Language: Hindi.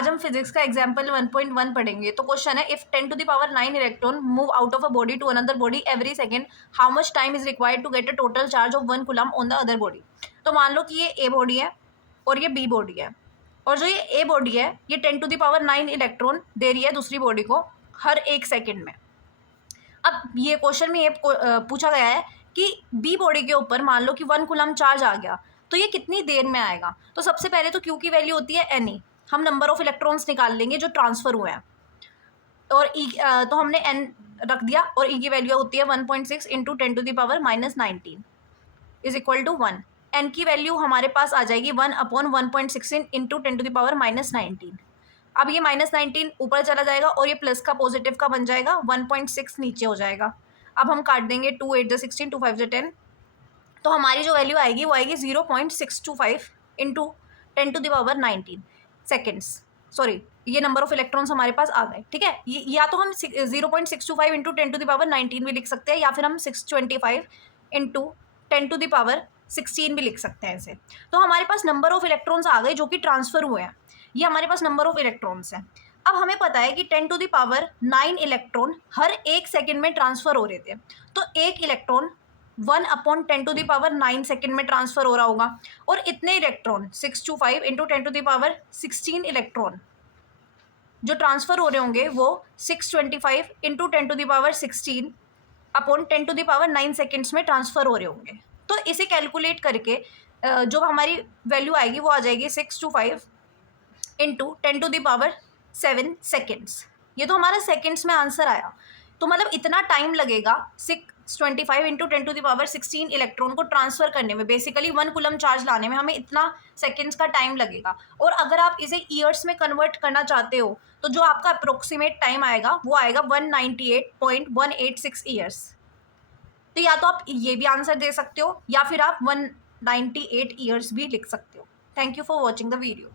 आज हम फिजिक्स का एग्जाम्पल 1.1 पढ़ेंगे। तो क्वेश्चन है, if 10 to the power 9 electron move out of a body to another body every second, how much time is required to get a total charge of 1 coulomb on the other body. तो मान लो कि ये ए बॉडी है और ये बी बॉडी है, और जो ये ए बॉडी है ये 10 टू द पावर 9 इलेक्ट्रॉन दे रही है दूसरी बॉडी को हर 1 सेकेंड में। अब ये क्वेश्चन में ये पूछा गया है कि बी बॉडी के ऊपर मान लो कि 1 कूलम चार्ज आ गया, तो ये कितनी देर में आएगा। तो सबसे पहले तो क्यू की वैल्यू होती है एन ई, हम नंबर ऑफ इलेक्ट्रॉन्स निकाल लेंगे जो ट्रांसफर हुए हैं, और ई तो हमने एन रख दिया, और ई की वैल्यू होती है 1.6 into 10 to the power -19 is equal to 1। N की वैल्यू हमारे पास आ जाएगी 1/1.16 इंटू 10 टू द पावर -19। अब ये -19 ऊपर चला जाएगा और ये प्लस का पॉजिटिव का बन जाएगा, 1.6 नीचे हो जाएगा। अब हम काट देंगे 2 8 16 2 5 10, तो हमारी जो वैल्यू आएगी वो आएगी 0.625 into 10 to the power 19 seconds. Sorry, ये नंबर ऑफ इलेक्ट्रॉन्स हमारे पास आ गए, ठीक है। ये या तो हम 0.625 इंटू 10 टू द पावर 19 भी लिख सकते हैं, या फिर हम 625 इंटू 10 टू द पावर 16 भी लिख सकते हैं ऐसे। तो हमारे पास नंबर ऑफ इलेक्ट्रॉन्स आ गए जो कि ट्रांसफर हुए हैं, ये हमारे पास नंबर ऑफ इलेक्ट्रॉन्स हैं। अब हमें पता है कि 10 टू द पावर 9 इलेक्ट्रॉन हर 1 सेकेंड में ट्रांसफर हो रहे थे, तो एक electron 1/10 to the power 9 second में ट्रांसफर हो रहा होगा, और इतने electron 625 into 10 to the power 16 electron जो ट्रांसफर हो रहे होंगे वो 625 into 10 to the power 16 upon 10 to the power 9 seconds में ट्रांसफर हो रहे होंगे। तो इसे कैलकुलेट करके जो हमारी वैल्यू आएगी वो आ जाएगी 625 into 10 to the power 7 seconds. ये तो हमारा सेकेंड्स में आंसर आया, तो मतलब इतना टाइम लगेगा 625 into 10 to the power 16 electron को ट्रांसफर करने में, बेसिकली 1 कूलम चार्ज लाने में हमें इतना सेकेंड्स का टाइम लगेगा। और अगर आप इसे ईयर्स में कन्वर्ट करना चाहते हो तो जो आपका अप्रोक्सीमेट टाइम आएगा वो आएगा 198.186 ईयर्स। तो या तो आप ये भी आंसर दे सकते हो या फिर आप 198 ईयर्स भी लिख सकते हो। Thank you for watching the video.